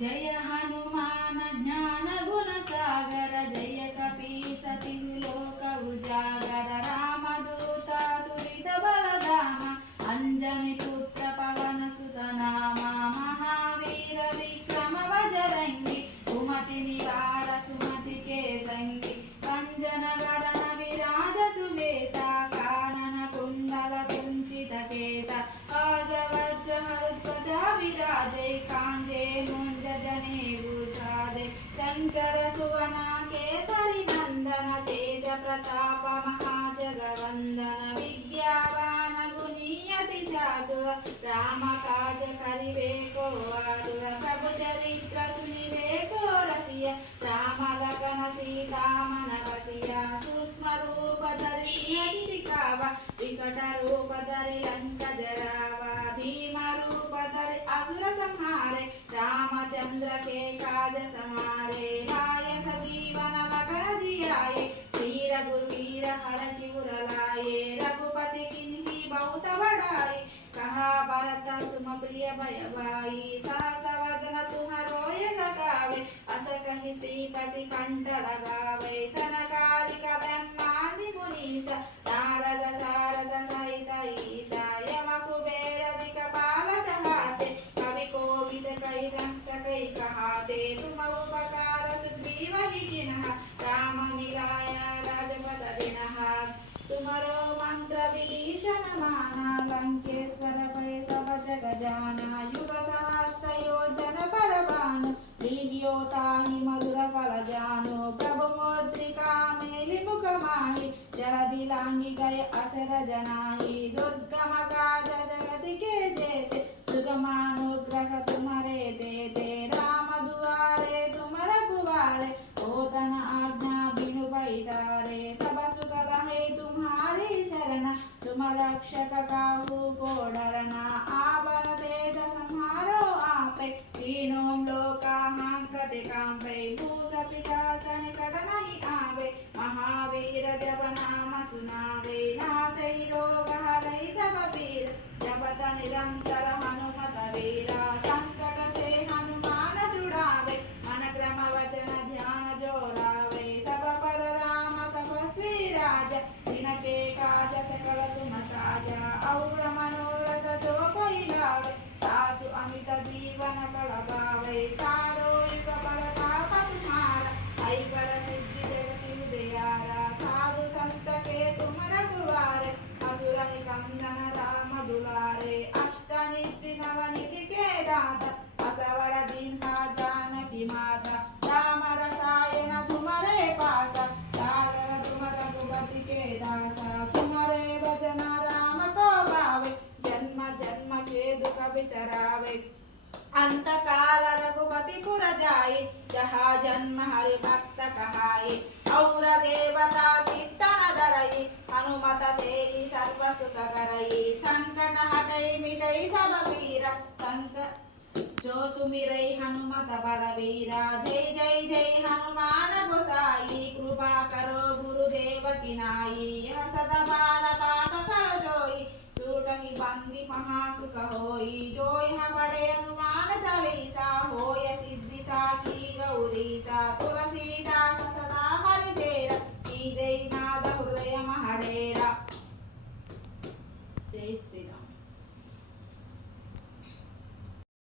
जय हनुमान ज्ञान गुण सागर जय कपीसति लोक उजागर रामदूत तुलित बलधाम अंजनी पुत्र पवन सुत नाम महावीर विक्रम बजरंगी सुमति निवार सुमति के संगी कंजन वरण विराज सुबेसा कानन कुंडल कुंचित केसा काजवज्र हरुध्वजा विराजे कांजे मुंज जने भूषादे शंकर सुवन केसरी नंदन तेज प्रताप महाजगवंदन विद्यावान गुणीयति चातुर राम काज करिवे को आतुर प्रभु चरित्र सुनिवे को रसिया राम लखन सीता मन बसिया सूक्ष्म रूप धरि सिंह दिखावा विकट रूप धरि लंक जरावा भीम रूप धरि असुर संहारे रामचंद्र के काज समारे लाय सजीवन लखन जियाए श्री रघुवीर हरषि उर लाए रघुपति किन्ही बहुत बड़ाई कहा भरत तुम प्रिय भय भाई सहस वदन तुम्हारो यश गावे अस कहि श्रीपति कंठ लगावे सनकादिक ब्रह्मादि मुनीस नारद सारद सहित ईसा यम कुबेरादिक पाल चहाते कवि कोविद कहि रंस कहि कहाते तुम उपकार सुग्रीव विकिनः राम मिलाया राजपद दिनः तुम्हारो मंत्र विभीषण माना लंकेश्वर भय सब जग जाना युग सहस्र योजन परवान लील्यो ताहि मधुर फल जानो प्रभु मुद्रिका मेलि मुख माहि जलधि लांघि गए असर जनाहि दुर्गम काज जगति के जेते सुगमानुग्रह तुम्हारे देते राम दुआरे तुम रघुवारे ओदन आज्ञा बिनु पैतारे सब सुख रहे तुम्हारी शरण तुम रक्षक काहू को डरना आपन तेज संहारो आपे तीनों लोका हांकते कांपे भूत पिशाच निकट नहीं आवे महावीर जब नाम सुनावे नासै रोग हरै सब पीर जपत निरंतर हनुमत वीरा संकट से हनुमान छुड़ावे मन क्रम वचन ध्यान जो लावे सब पर राम तपस्वी राजा जिनके काज सकल तुम साजा और मनोरथ जो कोई लावे सासु अमित जीवन बल गावे चारों युग बल ताप तुम्हारा ऐबर सिद्धि जगति उदयारा साधु संत के तुम रघुवारे असुर निकंदन राम दुलारे अष्टनिधि नवनिधि के दाता असवर दीन्हा जानकी माता राम रसायन तुम्हारे पासा सादर तुम रघुपति के दासा तुम्हारे भजन राम को पावे जन्म जन्म के दुख बिसरावे अंत काल रघुपति पुर जाई जहाँ जन्म हरि भक्त कहाई और देवता चित्तन धरई हनुमत सेई सर्व सुख करई संकट हटई मिटई सब पीरा संकट जो सुमिरै हनुमत बलवीरा जय जय जय हनुमान गोसाई कृपा करो गुरुदेव की नाई यह सदा बार पाठ कर जोई टूटहि बंदी महासुख होई जो यह बड़े